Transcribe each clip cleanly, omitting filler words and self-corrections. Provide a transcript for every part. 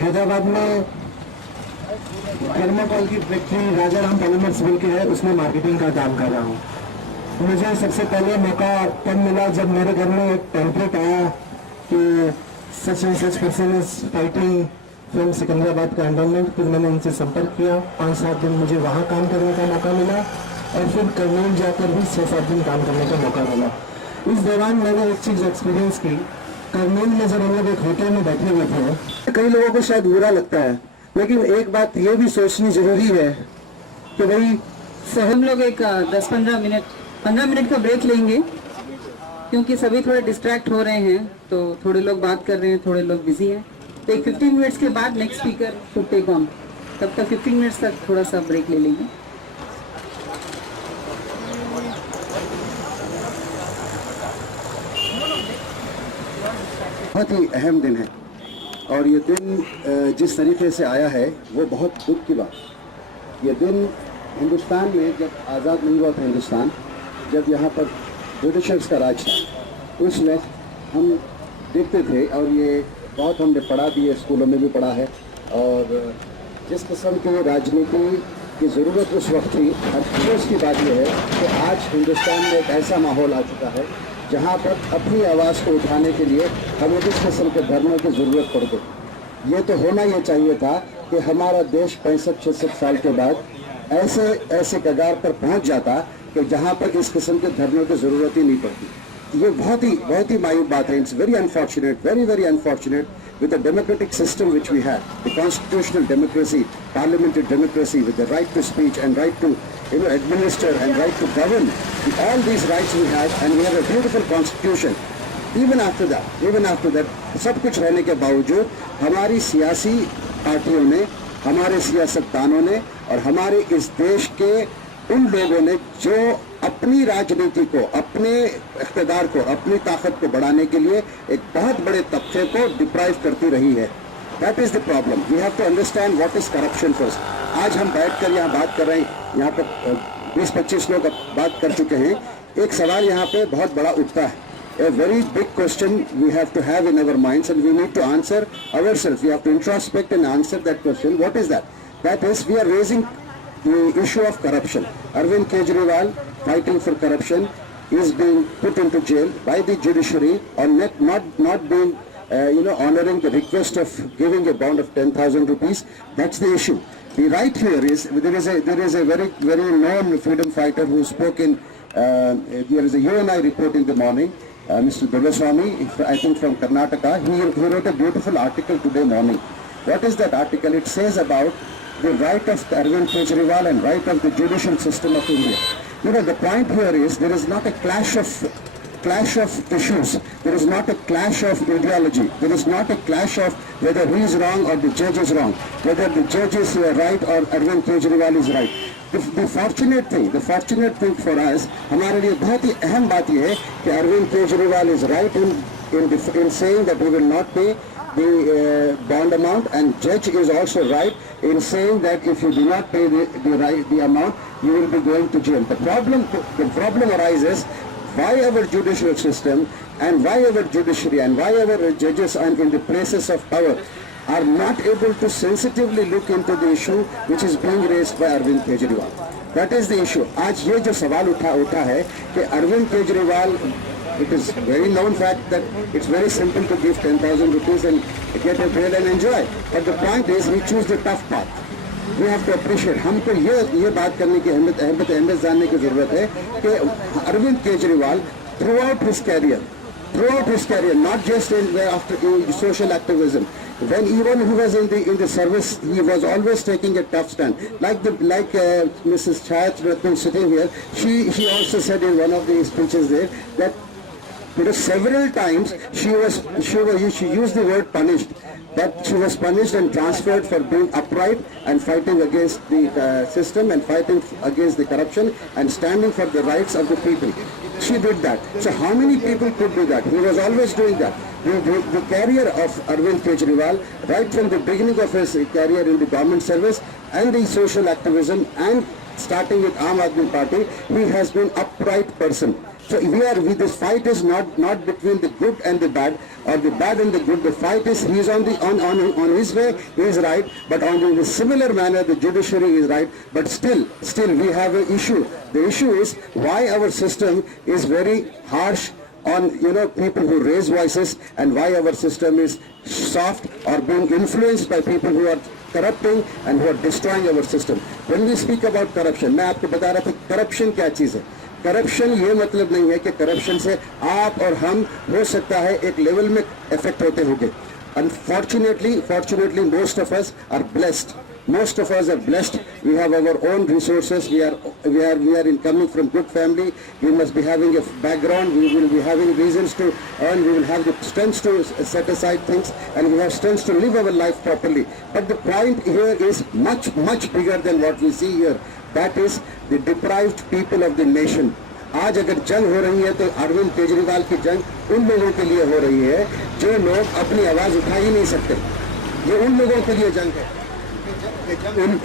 हैदराबाद में थर्मोकोल की factory Rajaram polymers बोल के है, उसमें मार्केटिंग का काम कर रहा हूँ। मुझे सबसे पहले मौका तब मिला जब मेरे घर में एक पैम्पलेट आया कि such and such person is fighting from Secunderabad का एंडोमेंट। फिर मैंने उनसे संपर्क किया, 5-7 दिन मुझे वहाँ काम करने का मौका मिला और फिर कर्नूल जाकर भी 6-7 दिन काम करने का मौका मिला। इस दौरान मैंने एक चीज़ एक्सपीरियंस की, कर्नूल में जब हम लोग एक होटल में बैठे हुए थे, कई लोगों को शायद बुरा लगता है, लेकिन एक बात ये भी सोचनी जरूरी है कि भाई हम लोग एक 15 मिनट का ब्रेक लेंगे क्योंकि सभी थोड़े डिस्ट्रैक्ट हो रहे हैं, तो थोड़े लोग बात कर रहे हैं, थोड़े लोग बिजी हैं। तो एक 15 मिनट्स के बाद next speaker should take on, तब तक 15 मिनट्स तक थोड़ा सा ब्रेक ले लेंगे। बहुत ही अहम दिन है और ये दिन जिस तरीके से आया है वो बहुत दुख की बात। ये दिन हिंदुस्तान में जब आज़ाद नहीं हुआ था हिंदुस्तान, जब यहाँ पर ब्रिटिशर्स का राज था, उस वक्त हम देखते थे और ये बहुत हमने पढ़ा भी है, स्कूलों में भी पढ़ा है। और जिस किस्म की राजनीति की ज़रूरत उस वक्त थी, अफसोस की बात यह है कि आज हिंदुस्तान में एक ऐसा माहौल आ चुका है जहाँ पर अपनी आवाज़ को उठाने के लिए हमें इस किस्म के धर्मों की ज़रूरत पड़ गई। ये तो होना ये चाहिए था कि हमारा देश 65-66 साल के बाद ऐसे कगार पर पहुँच जाता कि जहाँ पर इस किस्म के धर्मों की ज़रूरत ही नहीं पड़ती। ये बहुत ही मायूब बात है। It's very unfortunate, very unfortunate with the democratic system which we have, the constitutional democracy, parliamentary democracy with the right to speech and right to administer and right to govern, all these rights we have, and we have a beautiful constitution. Even after that, सब कुछ रहने के बावजूद हमारी सियासी पार्टियों ने, हमारे सियासतदानों ने और हमारे इस देश के उन लोगों ने जो अपनी राजनीति को, अपने इख्तिदार को, अपनी ताकत को बढ़ाने के लिए एक बहुत बड़े तबके को डिप्राइव करती रही है। That is the problem. We have to understand what is corruption first. आज हम बैठकर यहाँ बात कर रहे हैं, यहाँ पर 20-25 लोग बात कर चुके हैं। एक सवाल यहाँ पे बहुत बड़ा उठता है। A very big question we have to have in our minds and we need to answer ourselves. We have to introspect and answer that question. What is that? That is, we are raising the issue of corruption. Arvind Kejriwal, fighting for corruption, is being put into jail by the judiciary on not being honoring the request of giving a bond of 10,000 rupees. That's the issue. The right here is there is a very known freedom fighter who spoke in there is a UNI report in the morning. Mr. Dolaswamy, I think from Karnataka, he wrote a beautiful article today morning. What is that article? It says about the right of Arvind Kejriwal and right of the judicial system of India. You know, the point here is there is not a clash of issues. There is not a clash of ideology. There is not a clash of whether he is wrong or the judge is wrong, whether the judge is right or Arvind Kejriwal is right. The fortunate thing for us, हमारे लिए बहुत ही अहम बात यह है कि Arvind Kejriwal is right in saying that we will not pay the bond amount, and judge is also right in saying that if you do not pay the amount, you will be going to jail. The problem arises why our judicial system and why our judiciary and why our judges are in the places of power are not able to sensitively look into the issue which is being raised by Arvind Kejriwal. That is the issue. आज ये जो सवाल उठा है कि Arvind Kejriwal, it is very known fact that it's very simple to give 10,000 rupees and get a bail and enjoy. But the point is we choose the tough path. We have to appreciate. हमको ये बात करने की अहमियत जानने की जरूरत है कि Arvind Kejriwal throughout his career, not just after social activism, when even he was in the service, he was always taking a tough stand. Like Mrs. Chayat Ratnam sitting here, she also said in one of the speeches there that several times she used the word punished. That she was punished and transferred for being upright and fighting against the system and fighting against the corruption and standing for the rights of the people. She did that. So how many people could do that? He was always doing that. The career of Arvind Kejriwal, right from the beginning of his career in the government service and the social activism and starting with Aam Aadmi Party, he has been upright person. So this fight is not between the good and the bad, or the bad and the good. The fight is he is on his way, he is right, but in a similar manner the judiciary is right. But still we have an issue. The issue is why our system is very harsh on people who raise voices, and why our system is soft or being influenced by people who are corrupting and who are destroying our system. When we speak about corruption, मैं आपको बता रहा था corruption क्या चीज़ है. Corruption ये मतलब नहीं है कि करप्शन से आप और हम हो सकता है एक लेवल में इफेक्ट होते होंगे. Fortunately, most of us are blessed. Most of us are blessed. We have our own resources. We are coming from good family. We must be having a background. We will be having reasons to earn. We will have the strength to set aside things, and we have strength to live our life properly. But the point here is much bigger than what we see here. That is the deprived people of the nation. आज अगर जंग हो रही है तो अरविंद केजरीवाल की जंग उन लोगों के लिए हो रही है जो लोग अपनी आवाज उठा ही नहीं सकते. ये उन लोगों के लिए जंग है,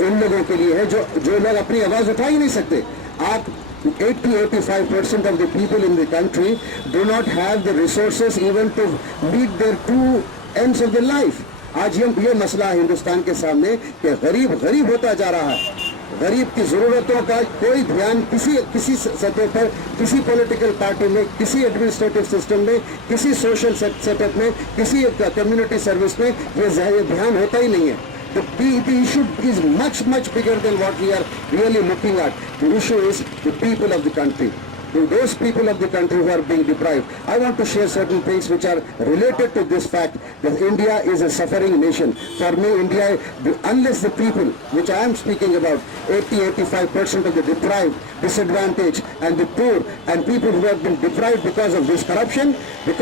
उन लोगों के लिए है जो लोग अपनी आवाज उठा ही नहीं सकते. आप 80-85% of the people in the country do not have the resources even to meet their two ends of their life. आज ये मसला है हिंदुस्तान के सामने कि गरीब होता जा रहा है. गरीब की जरूरतों का कोई ध्यान किसी सतह पर, किसी पॉलिटिकल पार्टी में, किसी एडमिनिस्ट्रेटिव सिस्टम में, किसी सोशल सेटअप में, किसी कम्युनिटी सर्विस में ये ध्यान होता ही नहीं है. The issue is much bigger than what we are really looking at. The issue is the people of the country. To those people of the country who are being deprived. I want to share certain things which are related to this fact that India is a suffering nation. For me, India, unless the people, which I am speaking about, 80-85% of the deprived, disadvantaged, and the poor, and people who have been deprived because of this corruption, the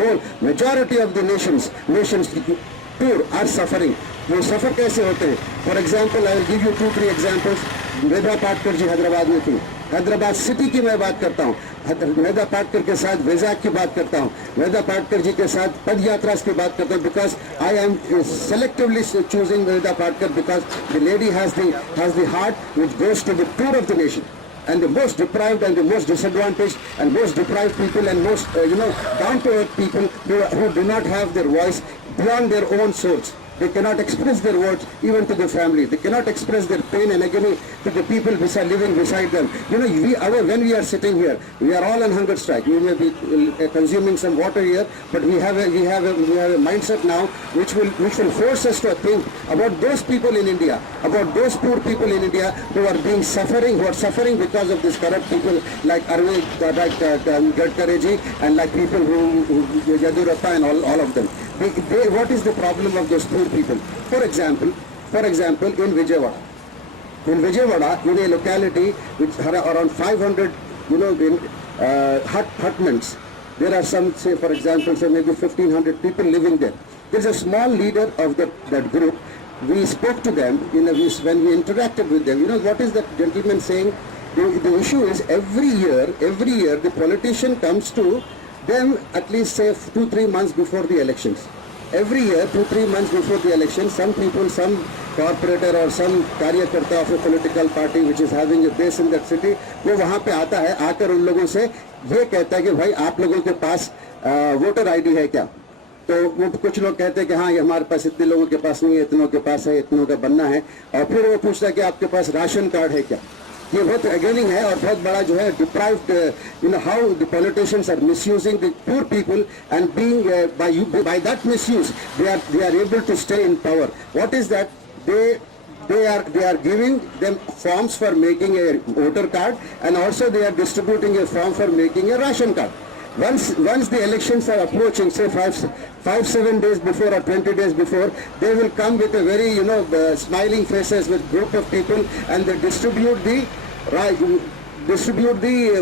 whole majority of the nations poor are suffering. वो सफर कैसे होते हैं? For example, I will give you 2-3 examples. Medha Patkar जी हैदराबाद में थी. Hyderabad city की मैं बात करता हूँ. मेधा पाटकर के साथ वैजाग की बात करता हूँ. मेधा पाटकर जी के साथ पद यात्रा की बात करता हूँ. Because I am selectively choosing Medha Patkar because the lady has the heart which goes to the poor of the nation, and the most deprived and the most disadvantaged and most deprived people and most down to earth people who do not have their voice beyond their own souls. They cannot express their words even to their family. They cannot express their pain and agony to the people living beside them. When we are sitting here, we are all on hunger strike. We may be consuming some water here, but we have a mindset now which will force us to think about those people in India, about those poor people in India who are suffering because of these corrupt people like Arvind, like Gadkari ji, and like people who Yadurappa and all of them. What is the problem of those poor people? For example, in Vijayawada, in a locality which around 500, hutments, there are some, say for example, maybe 1,500 people living there. There's a small leader of that group. We spoke to them when we interacted with them. What is that gentleman saying? The issue is every year the politician comes to them at least say 2-3 months before the elections. Every year, 2-3 months before the election, some people, some corporator or some कार्यकर्ता of a political party which is having a base in that city, वो वहाँ पे आता है, आकर उन लोगों से ये कहता है कि भाई आप लोगों के पास वोटर आईडी है क्या? तो वो कुछ लोग कहते हैं कि हाँ ये हमारे पास इतने लोगों के पास नहीं है, इतनों के पास है, इतनों का बनना है. और फिर वो पूछता है कि आपके पास राशन कार्ड है क्या? ये बहुत अगेनिंग है और बहुत बड़ा जो है deprived how the politicians are misusing the poor people and being by that misuse they are able to stay in power. What is that? they are giving them forms for making a voter card, and also they are distributing a form for making a ration card. Once the elections are approaching, say 5-7 days before or 20 days before, they will come with a very smiling faces with group of people, and they distribute the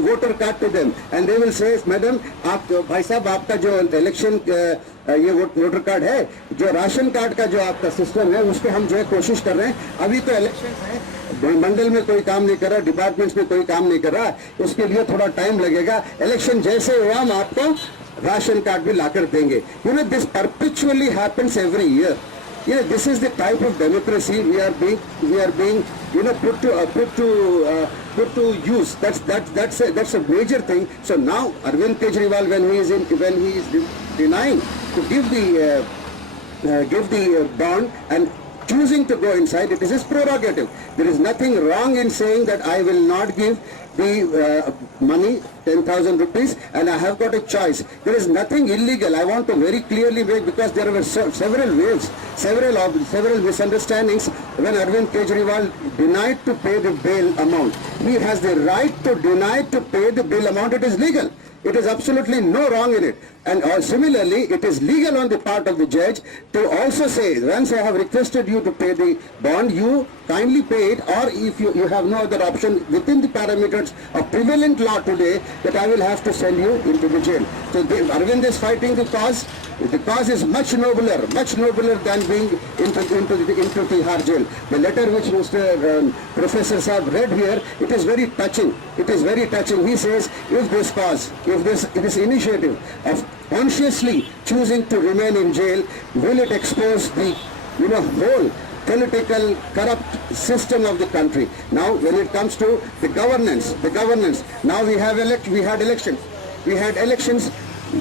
voter card to them, and they will say, madam, भाई साहब आपका जो election ये voter card है, जो ration card का जो आपका सिस्टम है उस पर हम जो है कोशिश कर रहे हैं. अभी तो इलेक्शन है, मंडल में कोई काम नहीं कर रहा, डिपार्टमेंट्स में कोई काम नहीं कर रहा, उसके लिए थोड़ा टाइम लगेगा. इलेक्शन जैसे हुआ हम आपको राशन कार्ड भी लाकर देंगे. This perpetually happens every year. This is the type of democracy we are being put to put to use. That's a major thing. So now Arvind Kejriwal, when he is denying to give the bond and choosing to go inside, it is his prerogative. There is nothing wrong in saying that I will not give the money, 10,000 rupees, and I have got a choice. There is nothing illegal. I want to very clearly make, because there were several waves, several misunderstandings when Arvind Kejriwal denied to pay the bail amount. He has the right to deny to pay the bail amount. It is legal. It is absolutely no wrong in it. And similarly, it is legal on the part of the judge to also say, once I have requested you to pay the bond, you kindly pay it, or if you have no other option within the parameters of prevalent law today, that I will have to send you into the jail. So Arvind is fighting the cause. The cause is much nobler than being into Tihar jail. The letter which Mr. Professor Saab read here, it is very touching. It is very touching. He says, if this cause, if this initiative of consciously choosing to remain in jail, will it expose the whole political corrupt system of the country? Now when it comes to the governance, now we had elections.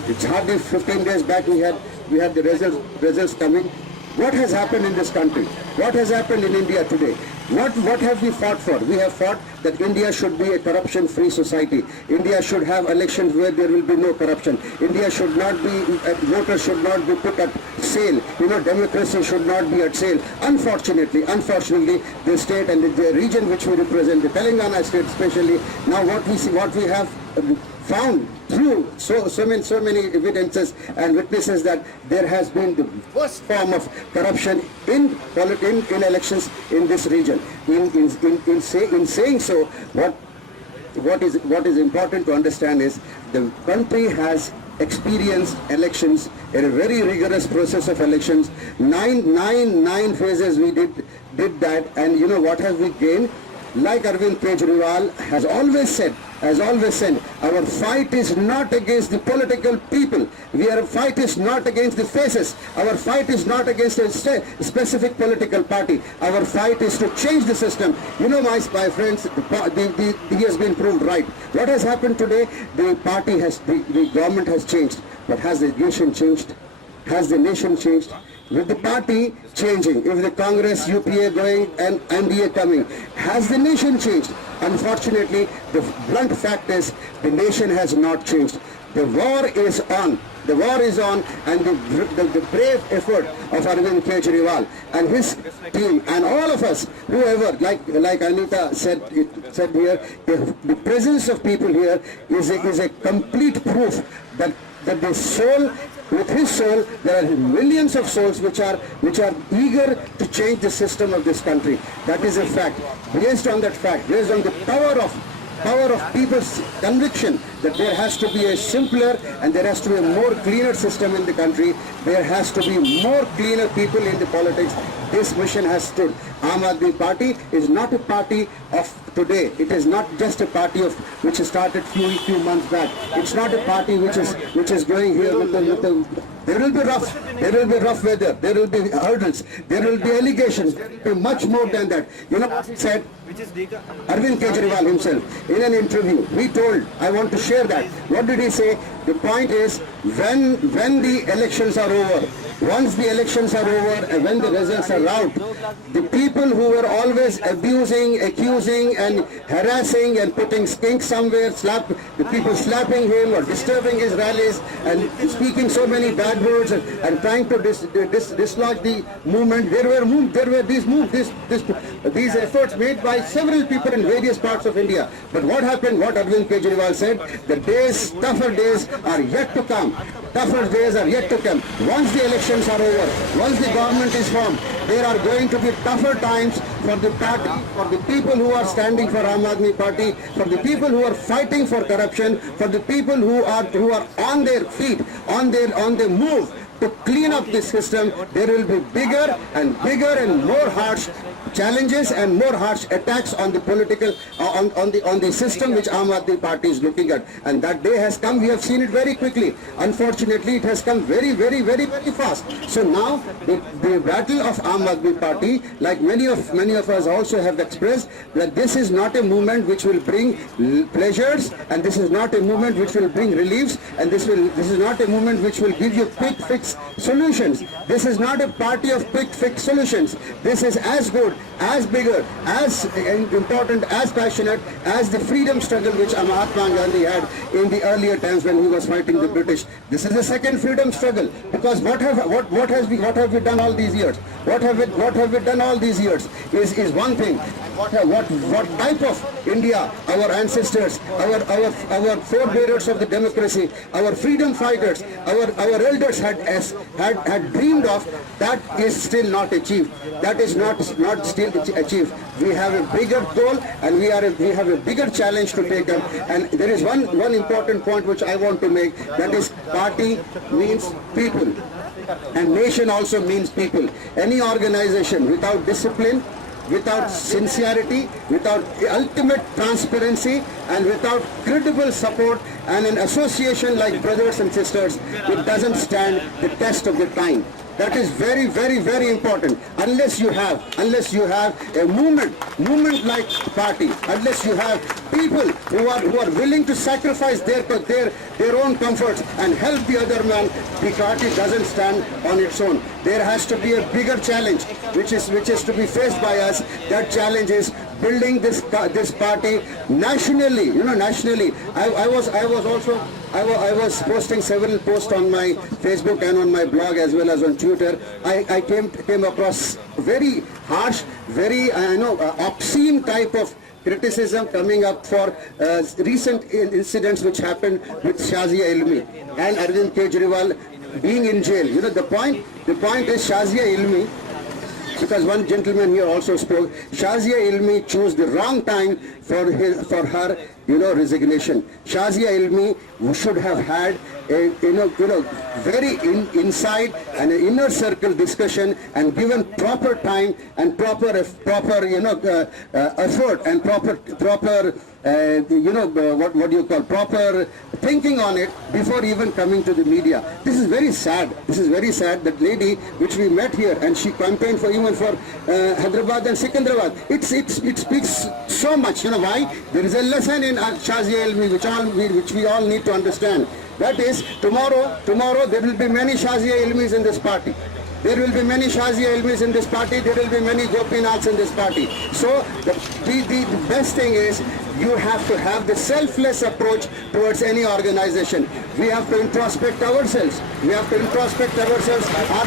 It's hardly 15 days back we had the results coming. What has happened in this country? What has happened in India today? What have we fought for? We have fought that India should be a corruption-free society. India should have elections where there will be no corruption. India should not be, voters should not be put at sale. Democracy should not be at sale. Unfortunately, the state and the region which we represent, the Telangana state especially, now what we have found through so many evidences and witnesses that there has been the worst form of corruption in elections in this region. In saying so, what is important to understand is the country has experienced elections, a very rigorous process of elections. Nine phases we did that, and what have we gained? Like Arvind Kejriwal has always said, our fight is not against the political people. Our fight is not against the faces. Our fight is not against a specific political party. Our fight is to change the system. My friends, he has been proved right. What has happened today? The government has changed. But has the nation changed? Has the nation changed? With the party changing, if the Congress, UPA going and NDA coming, has the nation changed? Unfortunately, the blunt fact is the nation has not changed. The war is on. The war is on, and the brave effort of Arvind Kejriwal and his team and all of us, whoever, like Anita said here, the presence of people here is a complete proof that the soul, with his soul, there are millions of souls which are eager to change the system of this country. That is a fact. Based on that fact, based on the power of people's conviction that there has to be a simpler and there has to be a more cleaner system in the country, there has to be more cleaner people in the politics, this mission has stood. Aam Aadmi Party is not a party of today. It is not just a party which started few months back. It's not a party which is going here with the there will be rough weather, there will be hurdles, there will be allegations, much more than that. Said Arvind Kejriwal himself in an interview, he told, I want to share that. What did he say? The point is, when the elections are over, once the elections are over and when the results are out, the people who were always abusing, accusing and harassing and putting skinks somewhere, the people slapping him or disturbing his rallies and speaking so many bad words and trying to dislodge the movement, there were these efforts made by several people in various parts of India. But what happened, what Arvind Kejriwal said, the tougher days are yet to come. Tougher days are yet to come. Once the elections are over, once the government is formed, there are going to be tougher times for the party, for the people who are standing for Aam Aadmi Party, for the people who are fighting for corruption, for the people who are on their feet, on the move to clean up this system, there will be bigger and more harsh challenges and more harsh attacks on the political, on the system which Aam Aadmi Party is looking at. And that day has come. We have seen it very quickly. Unfortunately, it has come very fast. So now the battle of Aam Aadmi Party, like many of us also have expressed, that this is not a movement which will bring pleasures, and this is not a movement which will bring reliefs, and this is not a movement which will give you quick fix solutions. This is not a party of quick fix solutions. This is as good, as bigger, as important, as passionate as the freedom struggle which Mahatma Gandhi had in the earlier times when he was fighting the British. This is the second freedom struggle, because what have we done all these years? What have we done all these years is one thing. What type of India our ancestors, our forebearers of the democracy, our freedom fighters, our elders had dreamed of, that is still not achieved. That is not still achieved. We have a bigger goal, and we have a bigger challenge to take up. And there is one important point which I want to make, that is, party means people, and nation also means people. Any organization without discipline, without sincerity, without ultimate transparency, and without credible support and an association like brothers and sisters, it doesn't stand the test of the time. That is very important. Unless you have a movement like party, unless you have people who are willing to sacrifice their own comforts and help the other man, the party doesn't stand on its own. There has to be a bigger challenge which is to be faced by us. That challenge is building this party nationally. Nationally. I was posting several posts on my Facebook and on my blog as well as on Twitter. I came across very harsh, very obscene type of criticism coming up for recent incidents which happened with Shazia Ilmi and Arvind Kejriwal being in jail. The point is, Shazia Ilmi, because one gentleman here also spoke, Shazia Ilmi chose the wrong time for her resignation. Shazia Ilmi should have had a very inside and an inner circle discussion and given proper time and proper effort and proper proper thinking on it before even coming to the media. This is very sad. That lady which we met here, and she campaigned for Hyderabad and Secunderabad. It speaks so much. Why? There is a lesson in Shazia Ilmi which we all need to understand. That is, tomorrow there will be many Shazia Ilmis in this party. There will be many Shazia Ilmis in this party. There will be many Gopinaths in this party. So the best thing is, you have to have the selfless approach towards any organization. We have to introspect ourselves. Are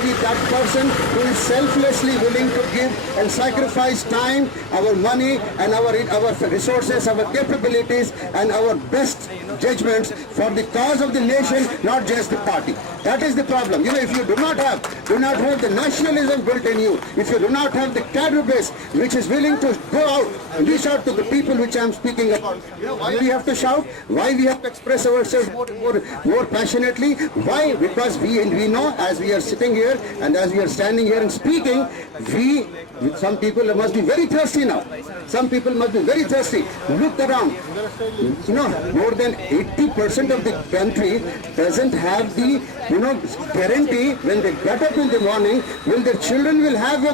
we that person who is selflessly willing to give and sacrifice time, our money, and our resources, our capabilities, and our best judgments for the cause of the nation, not just the party? That is the problem. If you do not have the nationalism built in you, if you do not have the cadre base which is willing to go out and reach out to the people which I am speaking about, why we have to shout? Why we have to express ourselves more passionately? Why? Because we know, as we are sitting here and as we are standing here and speaking, some people must be very thirsty now. Look around. More than 80% of the country doesn't have the guarantee when they get up in the morning, their children will have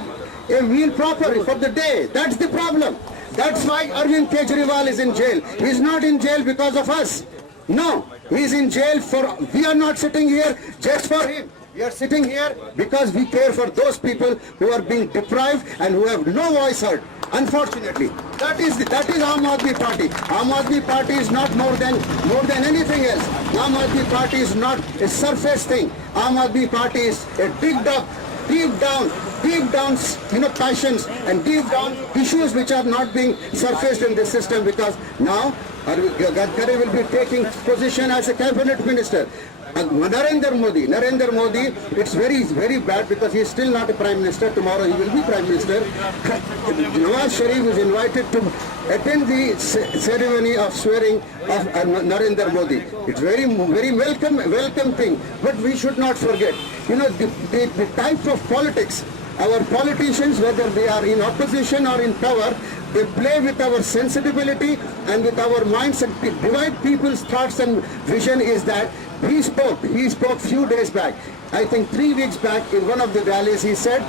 a meal proper for the day. That's the problem. That's why Arvind Kejriwal is in jail. He's not in jail because of us. No, he's in jail we are not sitting here just for him. We are sitting here because we care for those people who are being deprived and who have no voice heard. Unfortunately, that is Aam Aadmi Party. Aam Aadmi Party is not more than anything else. Aam Aadmi Party is not a surface thing. Aam Aadmi Party is a deep down passions and deep down issues which are not being surfaced in this system, because now Gadkari will be taking position as a cabinet minister. Narendra Modi, it's very bad because he is still not a prime minister. Tomorrow he will be prime minister. Nawaz Sharif is invited to attend the ceremony of swearing of Narendra Modi. It's very welcome thing. But we should not forget, the type of politics. Our politicians, whether they are in opposition or in power, they play with our sensibility and with our minds and divide people's thoughts and vision. Is that he spoke few days back, I think 3 weeks back, in one of the rallies. He said,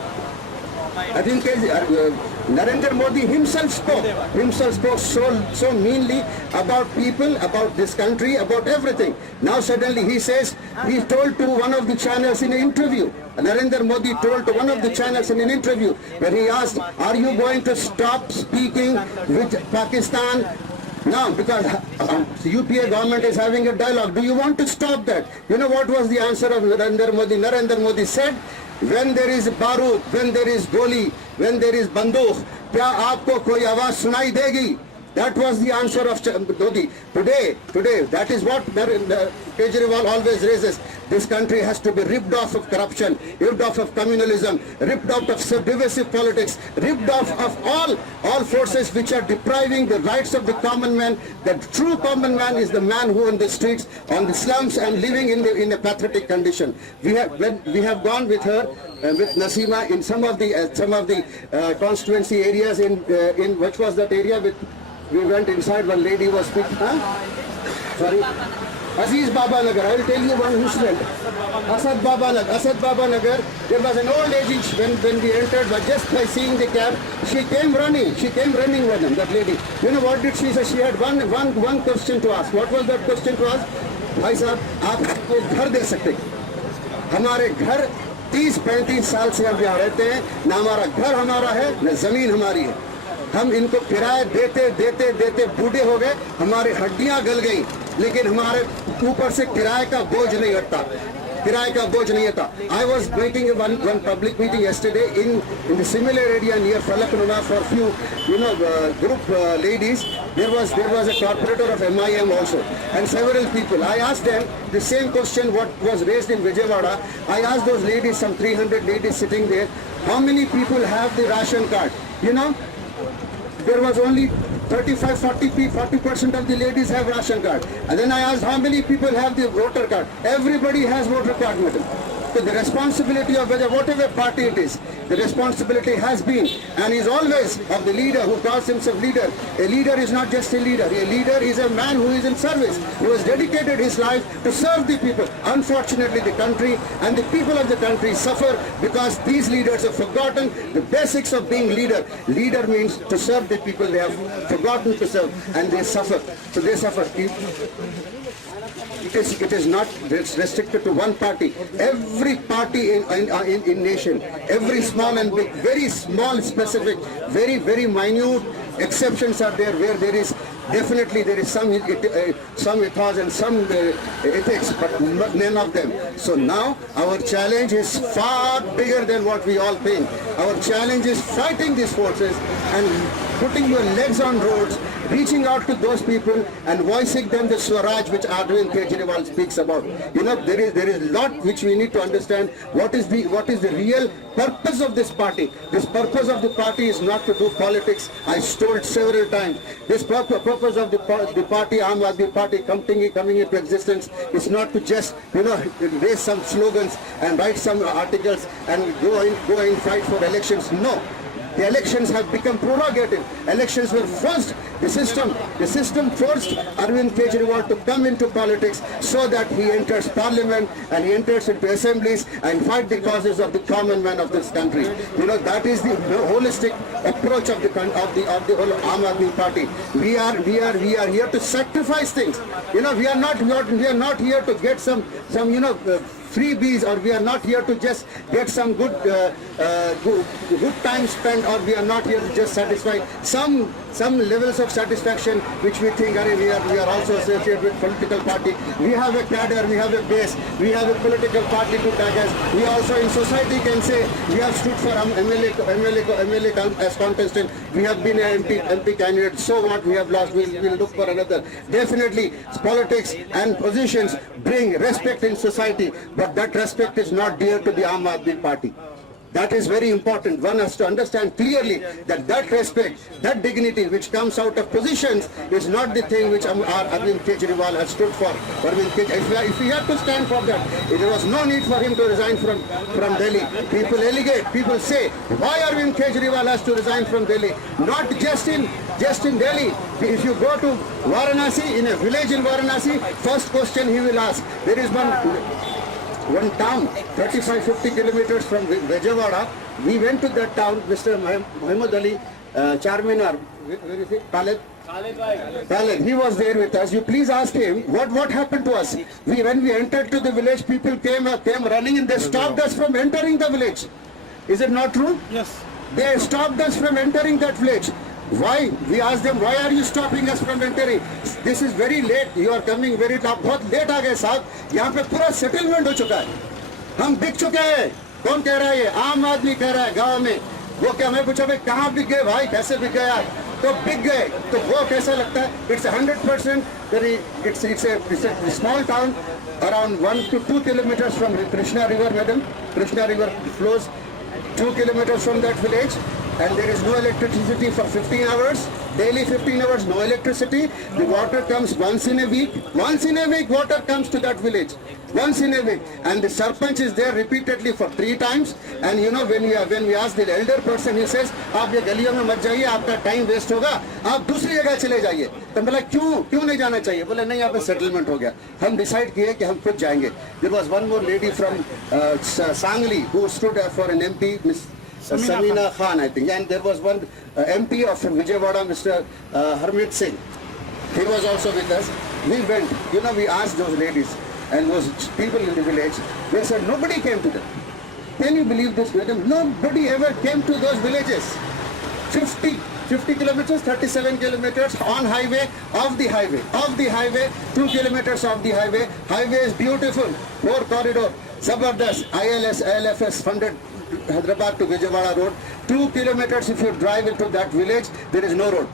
I think Narendra Modi himself spoke so meanly about people, about this country, about everything. Now suddenly he says, he told to one of the channels in an interview, Narendra Modi told to one of the channels in an interview, where he asked, are you going to stop speaking with Pakistan? Now, because the UPA government is having a dialogue, do you want to stop that? You know what was the answer of Narendra Modi? Narendra Modi said, when there is barood, when there is goli, when there is banduk, kya aapko koi awaaz sunai degi? That was the answer of Modi. Today, that is what Kejriwal always raises. This country has to be ripped off of corruption, ripped off of communalism, ripped out of divisive politics, ripped off of all forces which are depriving the rights of the common man. The true common man is the man who on the streets, on the slums, and living in a pathetic condition. We have gone with her, with Nasima, in some of the constituency areas in which was that area with. We went inside, one lady was speaking, sorry, Aziz Baba Nagar. I will tell you one incident. Asad Baba Nagar, there was an old lady when we entered, but just by seeing the cab, she came running with them, that lady. You know what did she say? She had one question to ask. What was that question to ask? Bhai Sahab, aap हमको घर दे सकते? हमारे घर 30-35 साल से हम यहाँ रहते हैं, ना हमारा घर हमारा है, न जमीन हमारी है। हम इनको किराया देते बूढ़े हो गए, हमारी हड्डियां गल गई, लेकिन हमारे ऊपर से किराए का बोझ नहीं हटता। I was making one public meeting yesterday in the similar area near Falaknuna for few group ladies. There was a corporator of MIM also and several people. I asked them the same question what was raised in Vijayawada. I asked those ladies, some 300 ladies sitting there, how many people have the ration card? There was only 40% of the ladies have ration card. And then I asked how many people have the voter card. Everybody has voter card, madam. So the responsibility of whatever party it is, the responsibility has been and is always of the leader who calls himself leader. A leader is not just a leader. A leader is a man who is in service, who has dedicated his life to serve the people. Unfortunately, the country and the people of the country suffer because these leaders have forgotten the basics of being leader. Leader means to serve the people. They have forgotten to serve and they suffer. So they suffer. It is not restricted to one party. Every party in nation, every small and big, very small, specific, very minute exceptions are there where there is definitely some ethos and some ethics, but none of them. So now our challenge is far bigger than what we all think. Our challenge is fighting these forces and putting your legs on roads, reaching out to those people and voicing them the Swaraj which Arvind Kejriwal speaks about. There is a lot which we need to understand. What is the real purpose of this party? This purpose of the party is not to do politics. I told several times. This purpose of the party, Aam Aadmi Party, coming into existence is not to just raise some slogans and write some articles and go in fight for elections. No. The elections have become prerogative. Elections were forced. The system forced Arvind Kejriwal to come into politics so that he enters parliament and he enters into assemblies and fight the causes of the common man of this country. That is the holistic approach of the whole Aam Aadmi Party. We are here to sacrifice things. We are not here to get some freebies, or we are not here to just get some good time spent, or we are not here to just satisfy some levels of satisfaction which we think we are also associated with political party. We have a cadre, we have a base, we have a political party to tag us. We also in society can say we have stood for MLA as contestant. We have been an MP candidate. So what, we have lost, we'll look for another. Definitely politics and positions bring respect in society, but that respect is not dear to the Aam Aadmi Party. That is very important. One has to understand clearly that respect, that dignity which comes out of positions is not the thing which Arvind Kejriwal has stood for. If he had to stand for that, there was no need for him to resign from Delhi. People allegate, people say, why Arvind Kejriwal has to resign from Delhi? Not just in Delhi. If you go to Varanasi, in a village in Varanasi, first question he will ask, there is one town, 35-50 kilometers from Vijayawada. We went to that town, Mr. Muhammad Ali Charminar, where is it? Khaled, he was there with us. You please ask him, what happened to us? When we entered to the village, people came running and they stopped us from entering the village. Is it not true? Yes. They stopped us from entering that village. Why? We asked them, why are you stopping us from entering? This is very late. You are coming very late. बहुत late आ गए साहब. यहाँ पे पूरा settlement हो चुका है. हम बिक चुके हैं. कौन कह रहा है ये? आम आदमी कह रहा है गांव में. वो क्या, मैं पूछा भाई कहाँ बिक गए भाई, कैसे बिक गए आप? तो बिक गए. तो वो कैसा लगता है? It's 100%. It's a small town around 1 to 2 kilometers from Krishna River, madam. Krishna River flows 2 kilometers from that village. And there is no electricity for 15 hours, daily 15 hours, no electricity. The water comes once in a week. Once in a week water comes to that village. Once in a week. And the Sarpanch is there repeatedly for 3 times. And you know, when we ask the elder person, he says, आप ये गलियों में मत जाइए, आपका time waste होगा, आप दूसरी जगह चले जाइए. तो बोला क्यों नहीं जाना चाहिए? बोले नहीं, यहाँ पे सेटलमेंट हो गया. हम डिसाइड किए कि हम खुद जाएंगे. There was one more lady from Sangli who stood for an MP, Miss Samina Khan, I think, and there was one MP of Vijayawada, Mr. Harmeet Singh. He was also with us. We went, we asked those ladies and those people in the village. They said nobody came to them. Can you believe this, madam? Nobody ever came to those villages. 50 kilometers, 37 kilometers on highway, off the highway, 2 kilometers off the highway. Highway is beautiful, 4 corridor, Zabardast, ILS, ILFS funded Hyderabad to Vijayawada road. 2 kilometers if you drive into that village, there is no road.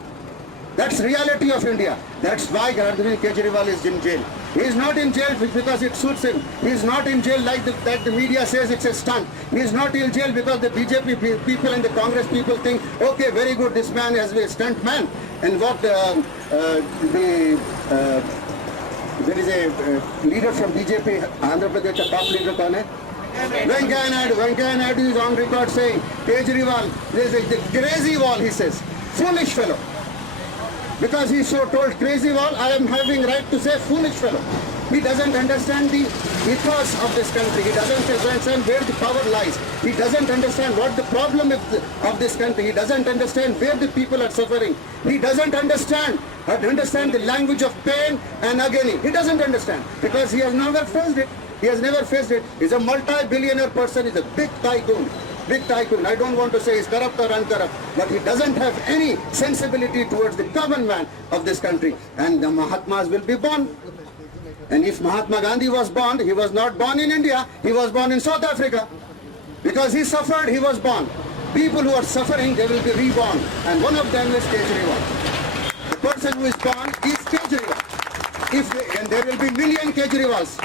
That's reality of India. That's why Arvind Kejriwal is in jail. He is not in jail because it suits him. He is not in jail like the media says it's a stunt. He is not in jail because the BJP people and the Congress people think, okay, very good, this man has been a stunt man. And what there is a leader from BJP, Andhra Pradesh, a top leader, kaun hai? Venkaiah Naidu is on record saying, Kejriwal, there is a crazy wall, he says. Foolish fellow. Because he so told crazy wall, I am having right to say foolish fellow. He doesn't understand the ethos of this country. He doesn't understand where the power lies. He doesn't understand what the problem of this country. He doesn't understand where the people are suffering. He doesn't understand the language of pain and agony. He doesn't understand because he has never faced it. He's a multi-billionaire person. He's a big tycoon. I don't want to say he's corrupt or uncorrupt, but he doesn't have any sensibility towards the common man of this country. And the Mahatmas will be born. And if Mahatma Gandhi was born, he was not born in India, he was born in South Africa. Because he suffered, he was born. People who are suffering, they will be reborn. And one of them is Kejriwal. The person who is born is Kejriwal. And there will be million Kejriwals,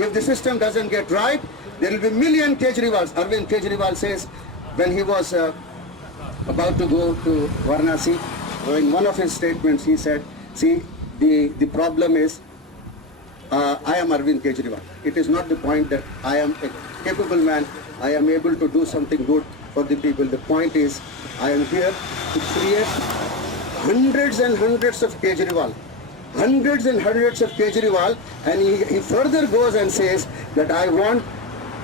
if the system doesn't get right, there will be million Kejriwals. Arvind Kejriwal says when he was about to go to Varanasi, in one of his statements he said, see, the problem is I am Arvind Kejriwal. It is not the point that I am a capable man, I am able to do something good for the people. The point is I am here to create hundreds and hundreds of Kejriwal. Hundreds and hundreds of Kejriwal, and he further goes and says that I want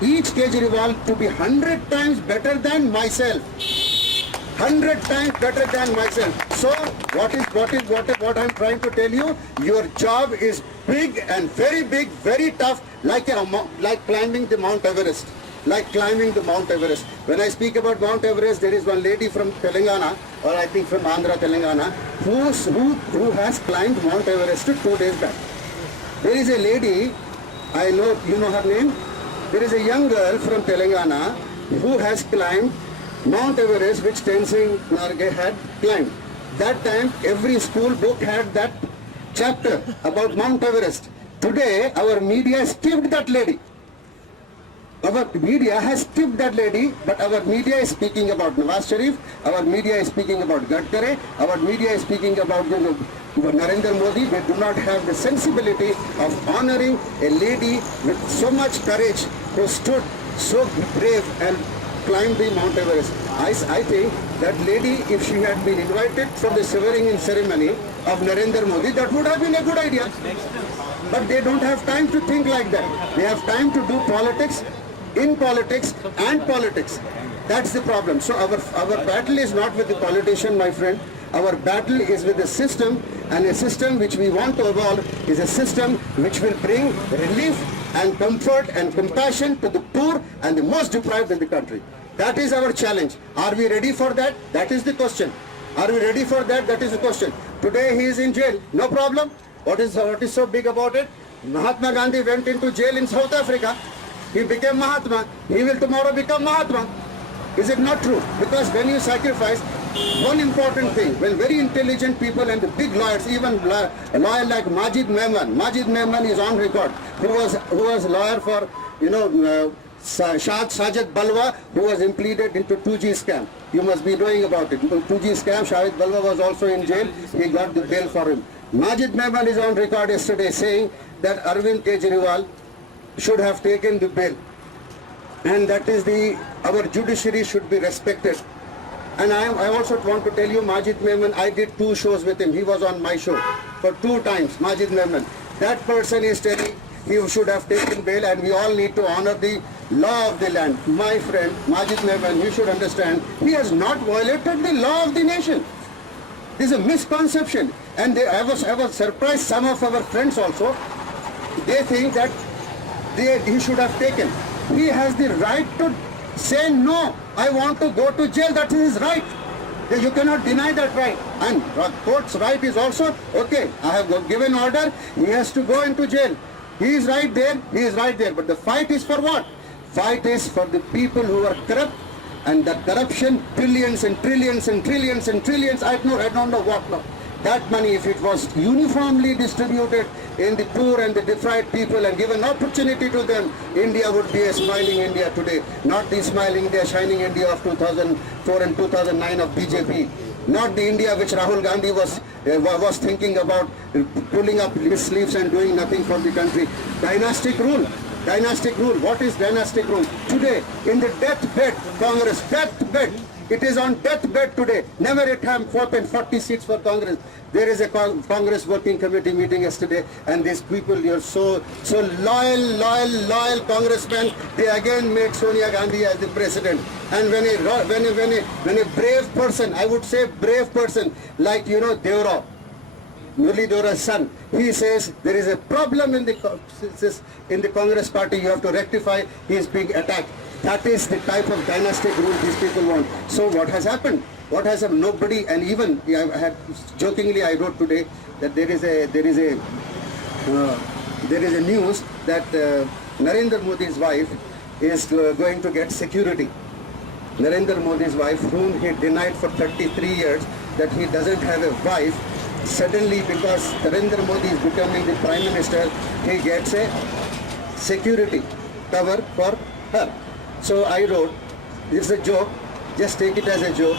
each Kejriwal to be 100 times better than myself. 100 times better than myself. So what I'm trying to tell you, your job is big and very tough, like climbing the Mount Everest. Like climbing the Mount Everest. When I speak about Mount Everest, there is one lady from Telangana, or I think from Andhra, Telangana, who has climbed Mount Everest 2 days back. There is a lady, I know, you know her name? There is a young girl from Telangana who has climbed Mount Everest, which Tenzing Norgay had climbed. That time, every school book had that chapter about Mount Everest. Today, our media skipped that lady. Our media has skipped that lady, but our media is speaking about Nawaz Sharif, our media is speaking about Gadkari, our media is speaking about Narendra Modi. They do not have the sensibility of honoring a lady with so much courage who stood so brave and climbed the Mount Everest. I think that lady, if she had been invited for the swearing in ceremony of Narendra Modi, that would have been a good idea. But they don't have time to think like that. They have time to do politics, in politics and politics. That's the problem. So our battle is not with the politician, my friend. Our battle is with the system, and a system which we want to evolve is a system which will bring relief and comfort and compassion to the poor and the most deprived in the country. That is our challenge. Are we ready for that? That is the question. Are we ready for that? That is the question. Today he is in jail. No problem. What is so big about it? Mahatma Gandhi went into jail in South Africa. He became Mahatma. He will tomorrow become Mahatma. Is it not true? Because when you sacrifice, one important thing, when very intelligent people and the big lawyers, even a lawyer like Majid Memon is on record, who was lawyer for, Sajid Balwa, who was implicated into 2G scam. You must be knowing about it. 2G scam, Shahid Balwa was also in jail. He got the bail for him. Majid Memon is on record yesterday saying that Arvind Kejriwal should have taken the bail, and that is our judiciary should be respected. And I also want to tell you, Majid Memon, I did 2 shows with him. He was on my show for 2 times, Majid Memon. That person is telling he should have taken bail, and we all need to honor the law of the land. My friend, Majid Memon, you should understand, he has not violated the law of the nation. This is a misconception. And I was surprised, some of our friends also, they think that he should have taken. He has the right to say no, I want to go to jail. That is his right. You cannot deny that right. And court's right is also, okay, I have given order, he has to go into jail. He is right there, But the fight is for what? Fight is for the people who are corrupt, and that corruption, trillions and trillions and trillions and trillions, I don't know what now. That money, if it was uniformly distributed in the poor and the deprived people and given opportunity to them, India would be a smiling India today. Not the smiling India, shining India of 2004 and 2009 of BJP. Not the India which Rahul Gandhi was thinking about pulling up his sleeves and doing nothing for the country. Dynastic rule. Dynastic rule. What is dynastic rule? Today, in the deathbed, Congress, deathbed. It is on deathbed today. Never it had 40 seats for Congress. There is a Congress working committee meeting yesterday, and these people, you're so loyal congressmen, they again made Sonia Gandhi as the president. And when a brave person, I would say brave person, like Deora, Murli Deora's son, he says there is a problem in the Congress party, you have to rectify, he is being attacked. That is the type of dynastic rule these people want. So what has happened? What has happened? Nobody, and even jokingly I wrote today that there is a news that Narendra Modi's wife is going to get security. Narendra Modi's wife, whom he denied for 33 years that he doesn't have a wife, suddenly because Narendra Modi is becoming the Prime Minister, he gets a security cover for her. So I wrote, it's a joke, just take it as a joke,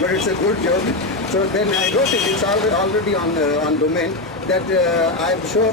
but it's a good joke. So then I wrote it, it's already on domain, that I'm sure